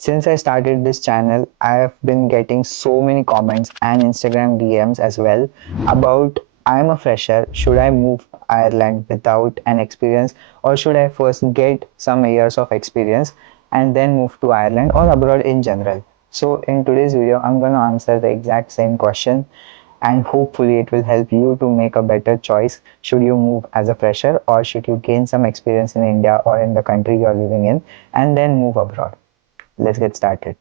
Since I started this channel, I have been getting so many comments and Instagram DMs as well about I'm a fresher, should I move Ireland without an experience, or should I first get some years of experience and then move to Ireland or abroad in general? So in today's video, I'm going to answer the exact same question, and hopefully it will help you to make a better choice. Should you move as a fresher, or should you gain some experience in India or in the country you're living in and then move abroad? Let's get started.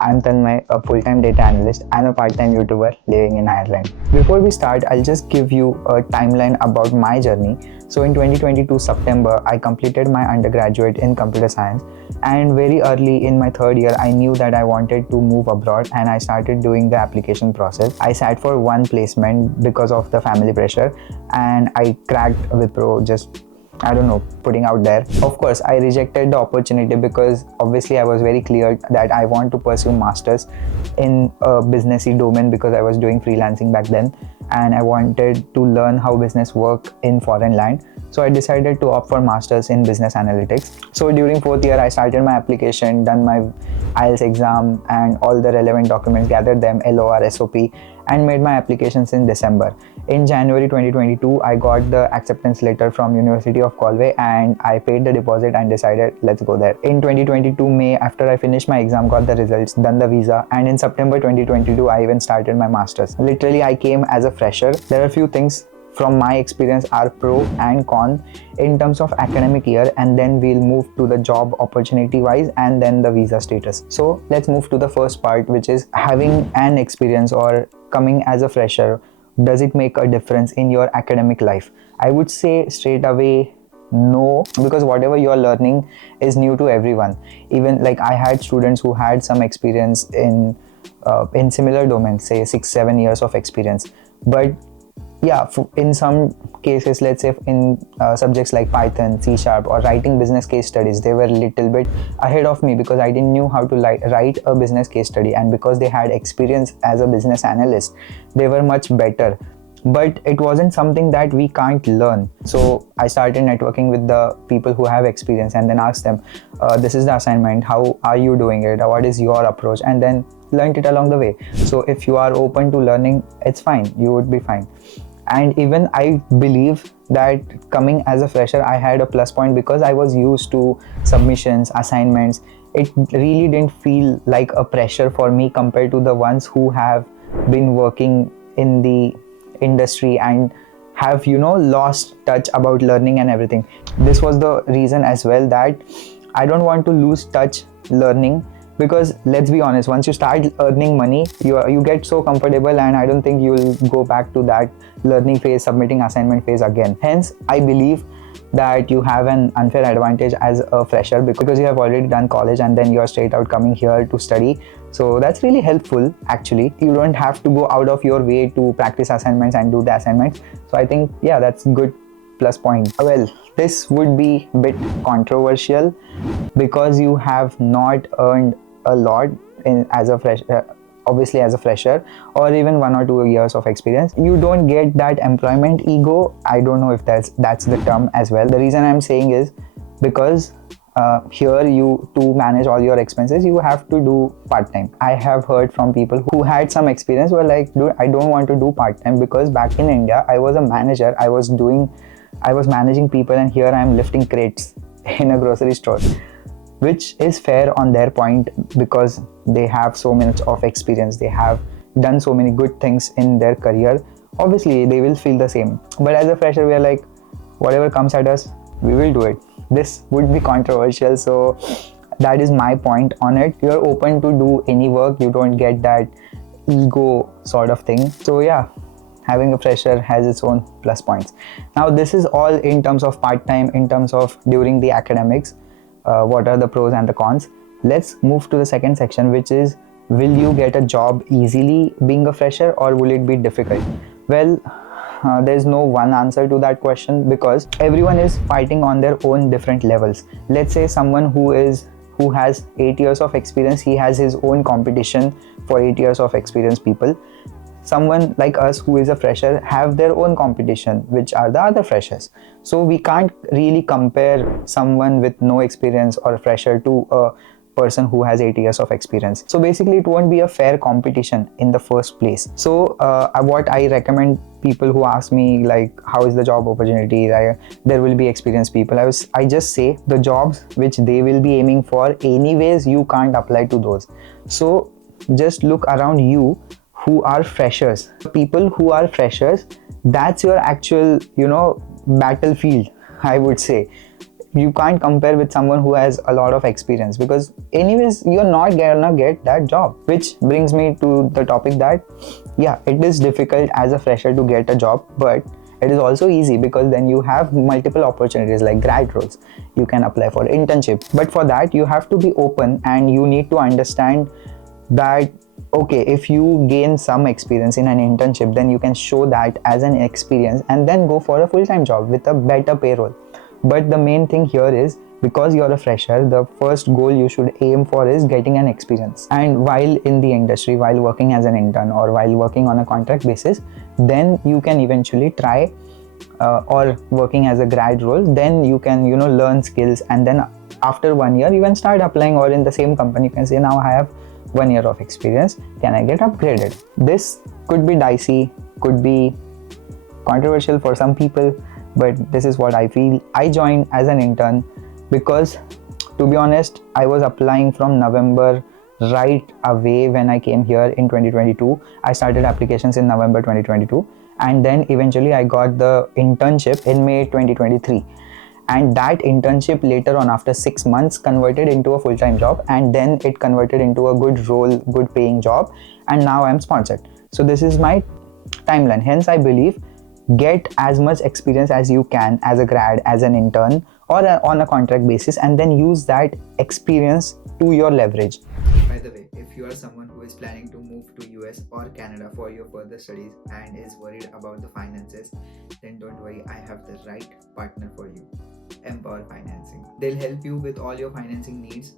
I'm Tanmay, a full-time data analyst and a part-time YouTuber living in Ireland. Before we start, I'll just give you a timeline about my journey. So in 2022 September, I completed my undergraduate in computer science, and very early in my third year, I knew that I wanted to move abroad and I started doing the application process. I sat for one placement because of the family pressure, and I cracked Wipro just, I don't know, putting out there. Of course, I rejected the opportunity because obviously I was very clear that I want to pursue masters in a businessy domain because I was doing freelancing back then, and I wanted to learn how business work in foreign land. So I decided to opt for masters in business analytics. So during fourth year, I started my application, done my IELTS exam and all the relevant documents, gathered them, LOR, SOP, and made my applications in December. In January 2022, I got the acceptance letter from University of Galway, and I paid the deposit and decided let's go there. In 2022 May, after I finished my exam, got the results, done the visa, and in September 2022 I even started my masters. Literally, I came as a fresher. There are a few things from my experience are pro and con in terms of academic year, and then we'll move to the job opportunity wise and then the visa status. So let's move to the first part, which is having an experience or coming as a fresher. Does it make a difference in your academic life? I would say straight away no, because whatever you're learning is new to everyone. Even like I had students who had some experience in similar domains, say 6-7 years of experience, but yeah, in some cases, let's say in subjects like Python, C Sharp, or writing business case studies, they were a little bit ahead of me because I didn't know how to write a business case study, and because they had experience as a business analyst, they were much better. But it wasn't something that we can't learn. So I started networking with the people who have experience and then asked them, this is the assignment, how are you doing it, what is your approach, and then learned it along the way. So if you are open to learning, it's fine, you would be fine. And even I believe that coming as a fresher, I had a plus point because I was used to submissions, assignments. It really didn't feel like a pressure for me compared to the ones who have been working in the industry and have lost touch about learning and everything. This was the reason as well that I don't want to lose touch learning, because let's be honest, once you start earning money, you get so comfortable, and I don't think you'll go back to that learning phase, submitting assignment phase again. Hence, I believe that you have an unfair advantage as a fresher because you have already done college and then you're straight out coming here to study. So that's really helpful. Actually, you don't have to go out of your way to practice assignments and do the assignments. So I think, yeah, that's good plus point. Well, this would be a bit controversial because you have not earned a lot as a fresher. Obviously, as a fresher, or even 1 or 2 years of experience, you don't get that employment ego. I don't know if that's the term as well. The reason I'm saying is because here, you to manage all your expenses, you have to do part-time. I have heard from people who had some experience were like, dude, I don't want to do part-time because back in India I was a manager, I was managing people, and here I am lifting crates in a grocery store, which is fair on their point because they have so much of experience, they have done so many good things in their career. Obviously, they will feel the same. But as a fresher, we are like, whatever comes at us, we will do it. This would be controversial, so that is my point on it. You're open to do any work, you don't get that ego sort of thing. So yeah, having a fresher has its own plus points. Now, this is all in terms of part-time, in terms of during the academics. What are the pros and the cons? Let's move to the second section, which is, will you get a job easily being a fresher, or will it be difficult? Well, there's no one answer to that question because everyone is fighting on their own different levels. Let's say someone who has 8 years of experience, he has his own competition for 8 years of experience people. Someone like us who is a fresher have their own competition, which are the other freshers. So we can't really compare someone with no experience or a fresher to a person who has 8 years of experience. So basically it won't be a fair competition in the first place. So what I recommend people who ask me like how is the job opportunity, there will be experienced people, I just say the jobs which they will be aiming for, anyways you can't apply to those. So just look around you who are freshers. People who are freshers, that's your actual battlefield, I would say. You can't compare with someone who has a lot of experience, because anyways you're not gonna get that job. Which brings me to the topic that yeah, it is difficult as a fresher to get a job, but it is also easy because then you have multiple opportunities like grad roles. You can apply for internship, but for that you have to be open and you need to understand that okay, if you gain some experience in an internship, then you can show that as an experience and then go for a full-time job with a better payroll. But the main thing here is, because you're a fresher, the first goal you should aim for is getting an experience. And while in the industry, while working as an intern or while working on a contract basis, then you can eventually try or working as a grad role, then you can learn skills, and then after 1 year you can start applying, or in the same company you can say now I have 1 year of experience, can I get upgraded? This could be dicey, could be controversial for some people, but this is what I feel. I joined as an intern because, to be honest, I was applying from November right away when I came here in 2022. I started applications in November 2022, and then eventually I got the internship in May 2023. And that internship later on, after 6 months, converted into a full-time job, and then it converted into a good role, good paying job, and now I'm sponsored. So this is my timeline. Hence I believe get as much experience as you can as a grad, as an intern, or on a contract basis, and then use that experience to your leverage. By the way, if you are someone who is planning to move to US or Canada for your further studies and is worried about the finances, then don't worry, I have the right partner for you. Mpower Financing. They'll help you with all your financing needs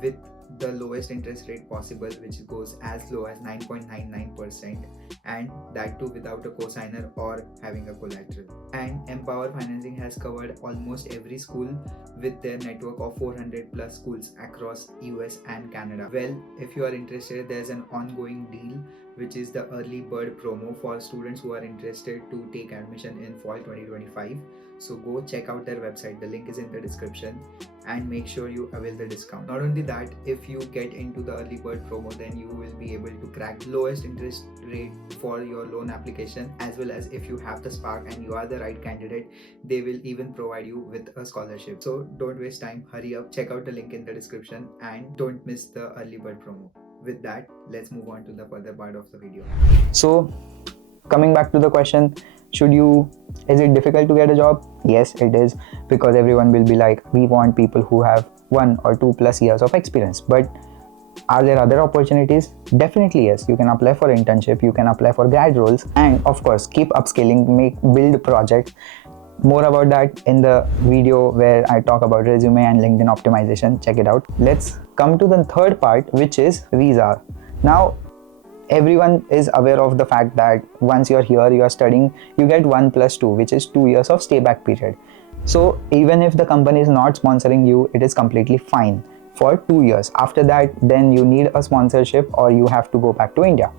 with the lowest interest rate possible, which goes as low as 9.99%, and that too without a cosigner or having a collateral. And Mpower Financing has covered almost every school with their network of 400 plus schools across US and Canada. Well, if you are interested, there's an ongoing deal which is the early bird promo for students who are interested to take admission in fall 2025. So go check out their website, the link is in the description, and make sure you avail the discount. Not only that, if you get into the early bird promo, then you will be able to crack lowest interest rate for your loan application, as well as if you have the spark and you are the right candidate, they will even provide you with a scholarship. So don't waste time, hurry up, check out the link in the description, and don't miss the early bird promo. With that, let's move on to the further part of the video. So coming back to the question, is it difficult to get a job? Yes, it is, because everyone will be like, we want people who have 1 or 2 plus years of experience. But are there other opportunities? Definitely yes. You can apply for internship, you can apply for grad roles, and of course keep upscaling, build projects. More about that in the video where I talk about resume and LinkedIn optimization. Check it out. Let's come to the third part, which is visa. Now everyone is aware of the fact that once you're here, you're studying, you get 1+2, which is 2 years of stay back period. So even if the company is not sponsoring you, it is completely fine for 2 years. After that, then you need a sponsorship or you have to go back to India.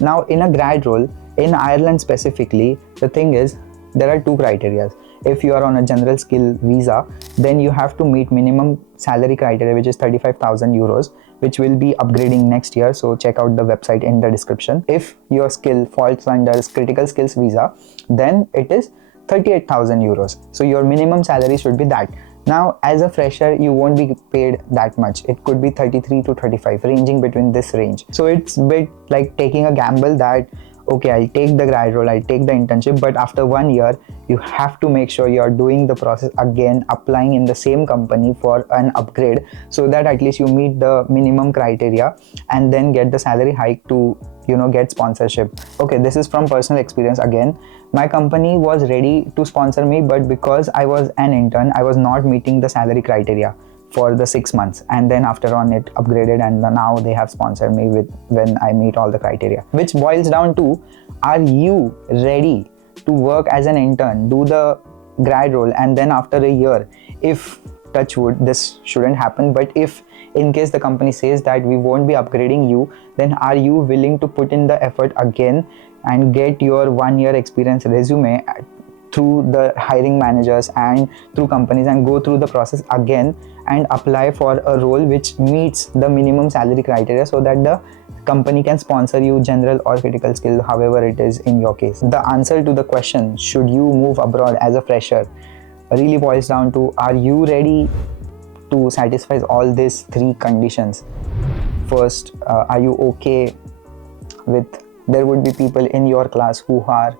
Now in a grad role in Ireland specifically, the thing is there are 2 criteria. If you are on a general skill visa, then you have to meet minimum salary criteria, which is 35,000 euros, which will be upgrading next year. So check out the website in the description. If your skill falls under critical skills visa, then it is 38,000 euros. So your minimum salary should be that. Now as a fresher, you won't be paid that much. It could be 33 to 35, ranging between this range. So it's a bit like taking a gamble that okay, I'll take the grad role, I'll take the internship, but after 1 year, you have to make sure you're doing the process again, applying in the same company for an upgrade, so that at least you meet the minimum criteria and then get the salary hike to, get sponsorship. Okay, this is from personal experience again. My company was ready to sponsor me, but because I was an intern, I was not meeting the salary criteria for the 6 months, and then after on it upgraded, and now they have sponsored me with when I meet all the criteria, which boils down to, are you ready to work as an intern, do the grad role, and then after a year, if touch wood, this shouldn't happen, but if in case the company says that we won't be upgrading you, then are you willing to put in the effort again and get your 1 year experience resume through the hiring managers and through companies and go through the process again and apply for a role which meets the minimum salary criteria, so that the company can sponsor you general or critical skill, however it is in your case. The answer to the question, should you move abroad as a fresher, really boils down to, are you ready to satisfy all these three conditions? First, are you okay with, there would be people in your class who are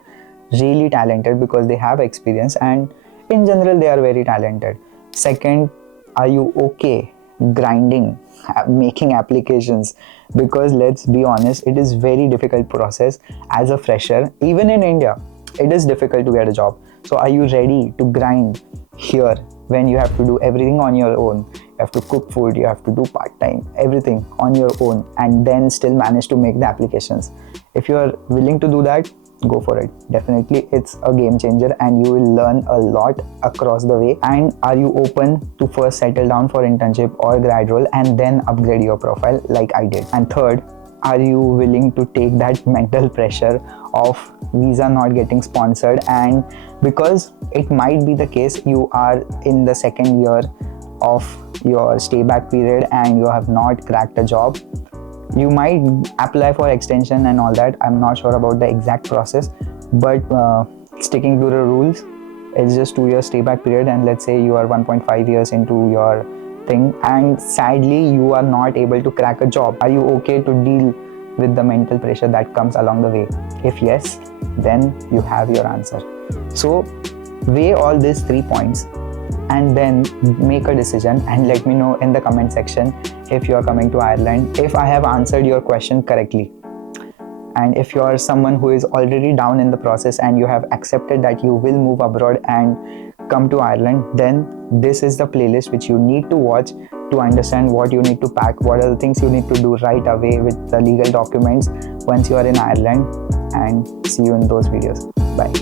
really talented because they have experience and in general they are very talented. Second, are you okay grinding, making applications? Because let's be honest, it is very difficult process as a fresher. Even in India, it is difficult to get a job. So are you ready to grind here when you have to do everything on your own? You have to cook food, you have to do part-time, everything on your own, and then still manage to make the applications. If you are willing to do that, go for it. Definitely it's a game changer and you will learn a lot across the way. And are you open to first settle down for internship or grad role and then upgrade your profile like I did? And third, are you willing to take that mental pressure of visa not getting sponsored? And because it might be the case you are in the second year of your stay back period and you have not cracked a job, you might apply for extension and all that. I'm not sure about the exact process, but sticking to the rules, it's just 2 years stay back period, and let's say you are 1.5 years into your thing and sadly you are not able to crack a job. Are you okay to deal with the mental pressure that comes along the way? If yes, then you have your answer. So weigh all these 3 points and then make a decision and let me know in the comment section if you are coming to Ireland, if I have answered your question correctly. And if you are someone who is already down in the process and you have accepted that you will move abroad and come to Ireland, then this is the playlist which you need to watch to understand what you need to pack, what are the things you need to do right away with the legal documents once you are in Ireland. And see you in those videos. Bye.